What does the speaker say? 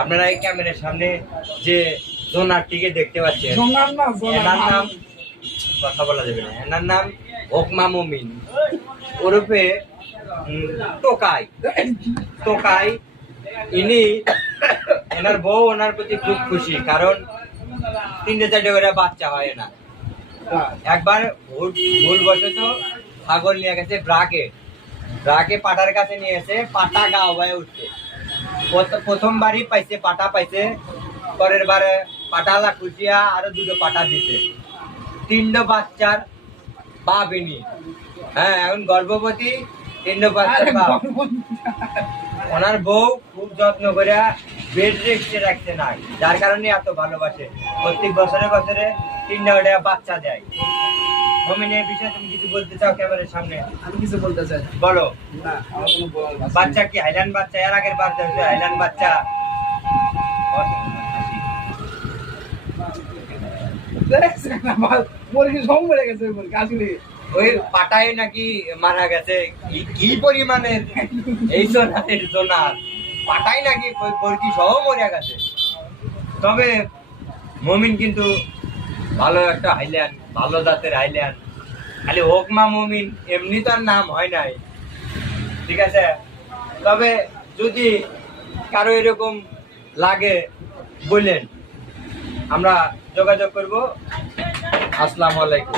আপনারা এই ক্যামেরার সামনে যে জোনারটিকে দেখতে পাচ্ছেন, এনার নাম কথা বলা যাবে না, এনার নাম ওকমা মুমিন ওরফে টোকাই। টোকাই ইনি এনার বউ ওনার প্রতি খুব খুশি, কারণ 3-4 করে বাচ্চা হয় না। একবার ভুলবশত ছাগল নিয়ে গেছে ব্রাকে পাটার কাছে নিয়েছে, পাটা গাও হয়ে উঠছে। প্রথমবারই পাইছে, পাটা পাইছে, পরের বারে পাটালা খুশিয়া আরো 2টো পাটা দিছে, 3টো বাচ্চার বাপ ইনি। হ্যাঁ, এখন গর্ভবতী, 3টো বাচ্চার বাপ। ওনার বউ খুব যত্ন করে বেড রেস্টে রাখছে না, যার কারণে এত ভালোবাসে। প্রত্যেক বছরে 3টা বাচ্চা দেয়। মমিনের বিষয়ে তুমি কিছু বলতে চাও ক্যামেরার সামনে? আমি কিছু বলতে চাই। বলো। না, আমার কোনো বলার আছে না। বাচ্চা কি হাইল্যান্ড বাচ্চা? এর আগের বার দেখছো হাইল্যান্ড বাচ্চা? দেখছেন আমার মুরগি সব মরে গেছে, মুরগি আসলে ওই পাটায় নাকি মারা গেছে। কি পরিমাণের এই জোনার পাটাই নাকি মুরগি সহ মরে গেছে। তবে মমিন কিন্তু ভালো একটা হাইল্যান্ড, ভালো জাতের হাইল্যান্ড। খালি ওকমা মমিন এমনি তার নাম হয় নাই, ঠিক আছে? তবে যদি কারো এরকম লাগে বললেন, আমরা যোগাযোগ করব। আসসালামু আলাইকুম।